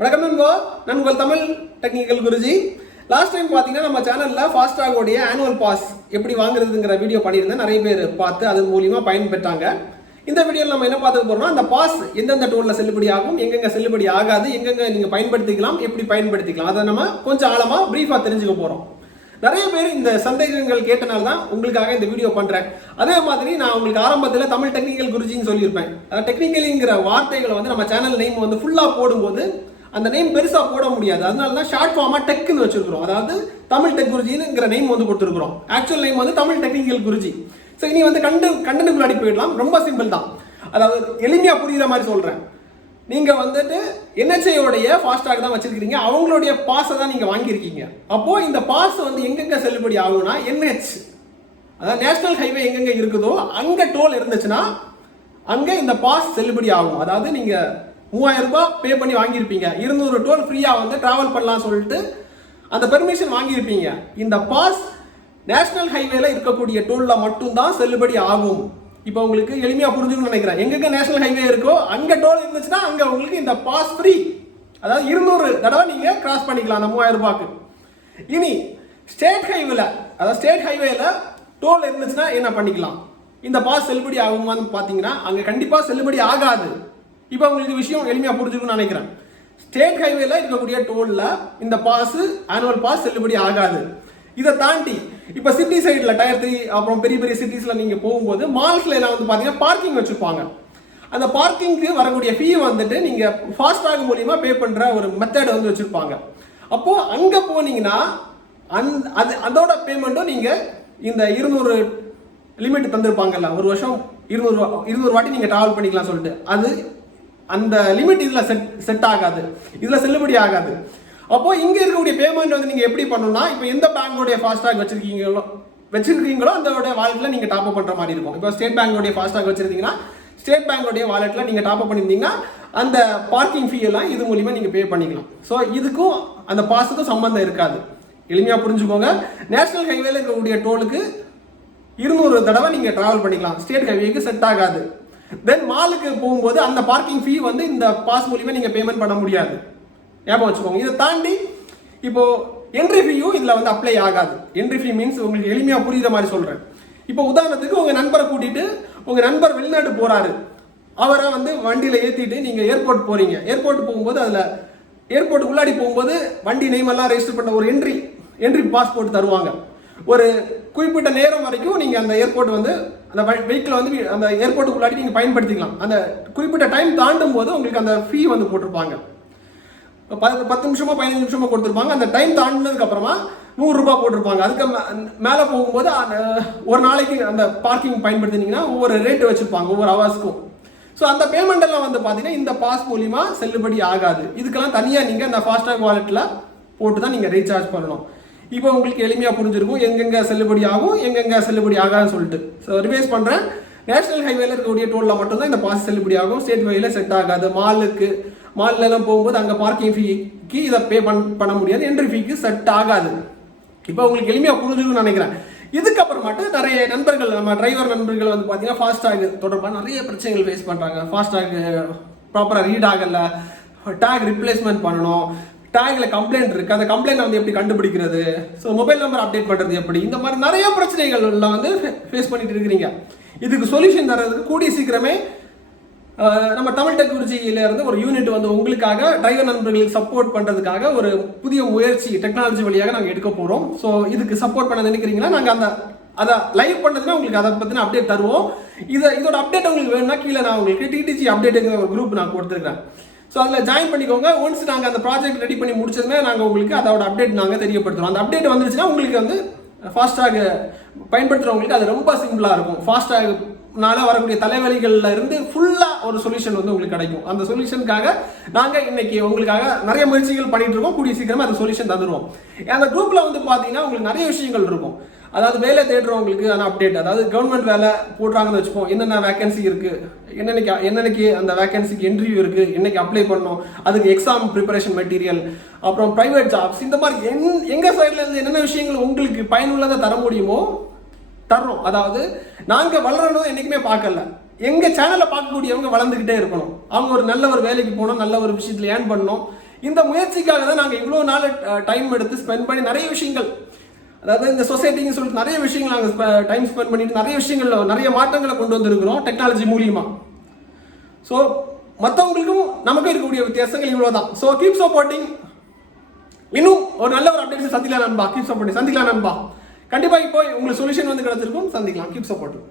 வணக்கம் நண்பா, நான் உங்கள் Tamil technical Guruji. Last time பார்த்தீங்கன்னா நம்ம சேனலில் ஃபாஸ்டாகோடைய ஆனுவல் பாஸ் எப்படி வாங்குறதுங்கிற வீடியோ பண்ணியிருந்தேன். நிறைய பேர் பார்த்து அது மூலியமாக பயன்பெற்றாங்க. இந்த வீடியோவில் நம்ம என்ன பார்த்துக்க போறோம்னா, அந்த பாஸ் எந்தெந்த டோலில் செல்லுபடி ஆகும், எங்கெங்க செல்லுபடி ஆகாது, எங்கெங்க நீங்கள் பயன்படுத்திக்கலாம், எப்படி பயன்படுத்திக்கலாம், அதை நம்ம கொஞ்சம் ஆழமாக பிரீஃபாக தெரிஞ்சுக்க போகிறோம். நிறைய பேர் இந்த சந்தேகங்கள் கேட்டனால தான் உங்களுக்காக இந்த வீடியோ பண்றேன். அதே மாதிரி நான் உங்களுக்கு ஆரம்பத்தில் தமிழ் டெக்னிக்கல் குருஜின்னு சொல்லியிருப்பேன். டெக்னிக்கலிங்கிற வார்த்தைகளை வந்து நம்ம சேனல் நேம் வந்து ஃபுல்லாக போடும்போது அந்த நேம் பெருசா போட முடியாது. அதனால தான் ஷார்ட் ஃபார்மா டெக்னு வச்சிருக்கிறோம். அதாவது தமிழ் டெக் குருஜிங்கிற நேம் வந்து கொடுத்துருக்கிறோம். ஆக்சுவல் நேம் வந்து தமிழ் டெக்னிக்கல் குருஜி. ஸோ இனி வந்து கண்டனுக்குள்ளாடி போயிடலாம். ரொம்ப சிம்பிள் தான். அதாவது எளிமையா புரியுற மாதிரி சொல்றேன். நீங்க வந்துட்டு NHAயோடைய ஃபாஸ்டாக் தான் வச்சிருக்கீங்க. அவங்களுடைய பாஸை தான் நீங்க வாங்கியிருக்கீங்க. அப்போ இந்த பாஸ் வந்து எங்கெங்க செல்லுபடி ஆகும்னா, NH அதாவது நேஷனல் ஹைவே எங்கெங்க இருக்குதோ அங்க டோல் இருந்துச்சுன்னா அங்க இந்த பாஸ் செல்லுபடி ஆகும். அதாவது நீங்க 3000 ரூபாய் பே பண்ணி வாங்கியிருப்பீங்க, 200 டோல் ஃப்ரீயா வந்து டிராவல் பண்ணலாம் சொல்லிட்டு அந்த பெர்மிஷன் வாங்கியிருப்பீங்க. இந்த பாஸ் நேஷனல் ஹைவேல இருக்கக்கூடிய டோல்ல மட்டும்தான் செல்லுபடி ஆகும். இப்போ உங்களுக்கு எளிமையா புரிஞ்சுக்கணும்னு நினைக்கிறேன். எங்கெங்க நேஷனல் ஹைவே இருக்கோ அங்க டோல் இருந்துச்சுன்னா அங்க உங்களுக்கு இந்த பாஸ் ஃப்ரீ. அதாவது 200 தடவை நீங்க கிராஸ் பண்ணிக்கலாம் அந்த 3000 ரூபாய்க்கு. இனி ஸ்டேட் ஹைவேல, அதாவது ஸ்டேட் ஹைவேல டோல் இருந்துச்சுன்னா என்ன பண்ணிக்கலாம்? இந்த பாஸ் செல்லுபடி ஆகுமான்னு பாத்தீங்கன்னா அங்க கண்டிப்பா செல்லுபடி ஆகாது. இப்போ உங்களுக்கு விஷயம் எளிமையா புரிஞ்சுக்கணும்னு நினைக்கிறேன். ஸ்டேட் ஹைவேல இருக்கக்கூடிய டோல்ல இந்த பாஸ் ஆனுவல் பாஸ் செல்லுபடி ஆகாது. இதை தாண்டி இப்போ சிட்டி சைட்ல டயர் 3 அப்புறம் பெரிய பெரிய சிட்டிஸ்ல நீங்க போகும்போது மால்ஸ்ல எல்லாம் வந்து பாத்தீங்கன்னா பார்க்கிங் வச்சிருப்பாங்க. அந்த பார்க்கிங்க்கு வரக்கூடிய ஃபீ வந்துட்டு நீங்க ஃபாஸ்டாக் மூலியமா பே பண்ற ஒரு மெத்தட் வந்து வச்சிருப்பாங்க. அப்போ அங்க போனீங்கன்னா அதோட பேமெண்ட்டும் நீங்க இந்த 200 லிமிட் தந்திருப்பாங்கல்ல, ஒரு வருஷம் 200 வாட்டி நீங்க டிராவல் பண்ணிக்கலாம் சொல்லிட்டு, அது அந்த லிமிட் இதுல செட் ஆகாது, இதுல செல்லுபடி ஆகாது. அப்போ இங்க இருக்கக்கூடிய பேமெண்ட் வந்து நீங்க எப்படி பண்ணணும்னா, இப்போ எந்த பேங்கோடைய ஃபாஸ்டாக் வச்சிருக்கீங்களோ அந்த வாலெட்ல நீங்க டாப் அப் பண்ற மாதிரி இருக்கும். இப்போ ஸ்டேட் பேங்கோடைய ஃபாஸ்டாக் வச்சிருந்தீங்கன்னா ஸ்டேட் பேங்கோடைய வாலெட்ல நீங்க டாப் அப் பண்ணிருந்தீங்கன்னா அந்த பார்க்கிங் ஃபீ எல்லாம் இது மூலியமா நீங்க பே பண்ணிக்கலாம். ஸோ இதுக்கும் அந்த பாஸுக்கும் சம்பந்தம் இருக்காது. எளிமையா புரிஞ்சுக்கோங்க. நேஷனல் ஹைவேல இருக்கக்கூடிய டோலுக்கு 200 தடவை நீங்க டிராவல் பண்ணிக்கலாம், ஸ்டேட் ஹைவேக்கு செட் ஆகாது. தென் மாலுக்கு போகும்போது அந்த பார்க்கிங் ஃபீ வந்து இந்த பாஸ் மூலியமா நீங்க பேமெண்ட் பண்ண முடியாது. ஞாபகம் வச்சுக்கோங்க. இதை தாண்டி இப்போ என்ட்ரி ஃபீயும் இதுல வந்து அப்ளை ஆகாது. என்ட்ரி ஃபீ மீன்ஸ் உங்களுக்கு எளிமையா புரியுற மாதிரி சொல்றேன். இப்போ உதாரணத்துக்கு உங்க நண்பரை கூட்டிட்டு உங்க நண்பர் வெளிநாடு போறாரு, அவரை வந்து வண்டியில ஏத்திட்டு நீங்க ஏர்போர்ட் போறீங்க. ஏர்போர்ட் போகும்போது அதுல ஏர்போர்ட் உள்ளாடி போகும்போது வண்டி நேம் எல்லாம் ரெஜிஸ்டர் பண்ண ஒரு என்ட்ரி பாஸ்போர்ட் தருவாங்க. ஒரு குறிப்பிட்ட நேரம் வரைக்கும் நீங்க அந்த ஏர்போர்ட் வந்து அந்த வெஹிக்கிள் வந்து அந்த ஏர்போர்ட்டுக்குள்ளாடி நீங்க பயன்படுத்திக்கலாம். அந்த குறிப்பிட்ட டைம் தாண்டும் போது உங்களுக்கு அந்த ஃபீ வந்து போட்டிருப்பாங்க. 10 நிமிஷமோ 15 நிமிஷமோ கொடுத்துருப்பாங்க. அந்த டைம் தாண்டினதுக்கு அப்புறமா 100 ரூபாய் போட்டிருப்பாங்க. அதுக்கு மேலே போகும்போது ஒரு நாளைக்கு அந்த பார்க்கிங் பயன்படுத்தினீங்கன்னா ஒவ்வொரு ரேட்டு வச்சிருப்பாங்க ஒவ்வொரு ஹவர்ஸ்க்கும். ஸோ அந்த பேமெண்ட் எல்லாம் வந்து பார்த்தீங்கன்னா இந்த பாஸ் மூலியமா செல்லுபடி ஆகாது. இதுக்கெல்லாம் தனியாக நீங்கள் இந்த ஃபாஸ்டாக் வாலெட்டில் போட்டு தான் நீங்கள் ரீசார்ஜ் பண்ணணும். இப்போ உங்களுக்கு எளிமையாக புரிஞ்சிருக்கும் எங்கெங்க செல்லுபடி ஆகும், எங்கெங்க செல்லுபடி ஆகாதுன்னு சொல்லிட்டு. ஸோ ரிவைஸ் பண்ணுறேன். நேஷனல் ஹைவேல இருக்கக்கூடிய டோலில் மட்டும்தான் இந்த பாஸ் செல்லுபடி ஆகும், ஸ்டேட் ஹைவேல செட் ஆகாது. மால்ல எல்லாம் போகும்போது அங்கே பார்க்கிங் ஃபீக்கு இதை பே பண்ண முடியாது, என்ட்ரி ஃபீக்கு செட் ஆகாது. இப்போ உங்களுக்கு எளிமையாக புரிஞ்சுக்கணும்னு நினைக்கிறேன். இதுக்கப்புறமாட்டு நிறைய நண்பர்கள், நம்ம டிரைவர் நண்பர்கள் வந்து பார்த்தீங்கன்னா ஃபாஸ்டாக் தொடர்பாக நிறைய பிரச்சனைகள் ஃபேஸ் பண்ணுறாங்க. ஃபாஸ்டாக் ப்ராப்பராக ரீட் ஆகலை, டேக் ரிப்ளேஸ்மெண்ட் பண்ணணும், டேக்ல கம்ப்ளைண்ட் இருக்கு, அந்த கம்ப்ளைண்ட் வந்து எப்படி கண்டுபிடிக்கிறது, ஸோ மொபைல் நம்பர் அப்டேட் பண்ணுறது எப்படி, இந்த மாதிரி நிறைய பிரச்சனைகள் வந்து ஃபேஸ் பண்ணிட்டு இருக்கிறீங்க. இதுக்கு சொல்யூஷன் தரதுக்கு கூடிய சீக்கிரமே நம்ம தமிழ் டெக் குருஜியில இருந்து ஒரு யூனிட் வந்து உங்களுக்காக டிரைவர் நண்பர்களுக்கு சப்போர்ட் பண்றதுக்காக ஒரு புதிய முயற்சி டெக்னாலஜி வழியாக நாங்கள் எடுக்க போறோம். ஸோ இதுக்கு சப்போர்ட் பண்ண நினைக்கிறீங்கன்னா நாங்கள் அதை லைவ் பண்ணதுன்னா உங்களுக்கு அதை பத்தின அப்டேட் தருவோம். இதோட அப்டேட் உங்களுக்கு வேணும்னா கீழே நான் உங்களுக்கு டிடிஜி அப்டேட்டுங்கிற ஒரு குரூப் நான் கொடுத்துருக்கேன். ஸோ அதில் ஜாயின் பண்ணிக்கோங்க. ஒன்ஸ் நாங்கள் அந்த ப்ராஜெக்ட் ரெடி பண்ணி முடிச்சதுமே நாங்கள் உங்களுக்கு அதோட அப்டேட் நாங்கள் தெரியப்படுத்துறோம். அந்த அப்டேட் வந்துருச்சுன்னா உங்களுக்கு வந்து ஃபாஸ்டாக் பயன்படுத்துறவங்களுக்கு அது ரொம்ப சிம்பிளாக இருக்கும். ஃபாஸ்டாக்னால வரக்கூடிய தலைவலிகள்ல இருந்து ஃபுல்லாக ஒரு சொல்யூஷன் வந்து உங்களுக்கு கிடைக்கும். அந்த சொல்யூஷனுக்காக நாங்கள் இன்னைக்கு உங்களுக்காக நிறைய முயற்சிகள் பண்ணிட்டு இருக்கோம். கூடிய சீக்கிரமாக அந்த சொல்யூஷன் தந்துடுவோம். அந்த குரூப்பில் வந்து பார்த்தீங்கன்னா உங்களுக்கு நிறைய விஷயங்கள் இருக்கும். அதாவது வேலை தேடுறவங்களுக்கு அந்த அப்டேட், அதாவது கவர்மெண்ட் வேலை போடுறாங்கன்னு வச்சுப்போம், என்னென்ன வேகன்சி இருக்கு, என்னென்னைக்கு அந்த வேகன்சிக்கு இன்டர்வியூ இருக்கு, என்னைக்கு அப்ளை பண்ணணும், அதுக்கு எக்ஸாம் ப்ரிப்பரேஷன் மெட்டீரியல், அப்புறம் பிரைவேட் ஜாப்ஸ், இந்த மாதிரி எங்க சைட்ல இருந்து என்னென்ன விஷயங்கள் உங்களுக்கு பயனுள்ளதை தர முடியுமோ தர்றோம். அதாவது நாங்க வளரணும் என்னைக்குமே பார்க்கல, எங்க சேனலை பார்க்கக்கூடியவங்க வளர்ந்துகிட்டே இருக்கணும். அவங்க ஒரு நல்ல ஒரு வேலைக்கு போகணும், நல்ல ஒரு விஷயத்துல ஏர்ன் பண்ணணும், இந்த முயற்சிக்காக தான் நாங்கள் இவ்வளோ நாள் டைம் எடுத்து ஸ்பெண்ட் பண்ணி நிறைய விஷயங்கள், அதாவது இந்த சொசைட்டின்னு சொல்லிட்டு நிறைய விஷயங்கள் நாங்கள் டைம் ஸ்பெண்ட் பண்ணிட்டு நிறைய விஷயங்கள் நிறைய மாற்றங்களை கொண்டு வந்திருக்கிறோம் டெக்னாலஜி மூலியமா. ஸோ மற்றவங்களுக்கும் நமக்கும் இருக்கக்கூடிய வித்தியாசங்கள் இவ்வளோதான். So keep supporting. இன்னும் ஒரு நல்ல ஒரு அப்டேட் சந்திக்கலாம் நண்பா. Keep supporting. சந்திக்கலாம் நண்பா. கண்டிப்பாக இப்போ உங்களுக்கு சொல்யூஷன் வந்து கிடைச்சிருக்கும். சந்திக்கலாம். Keep supporting.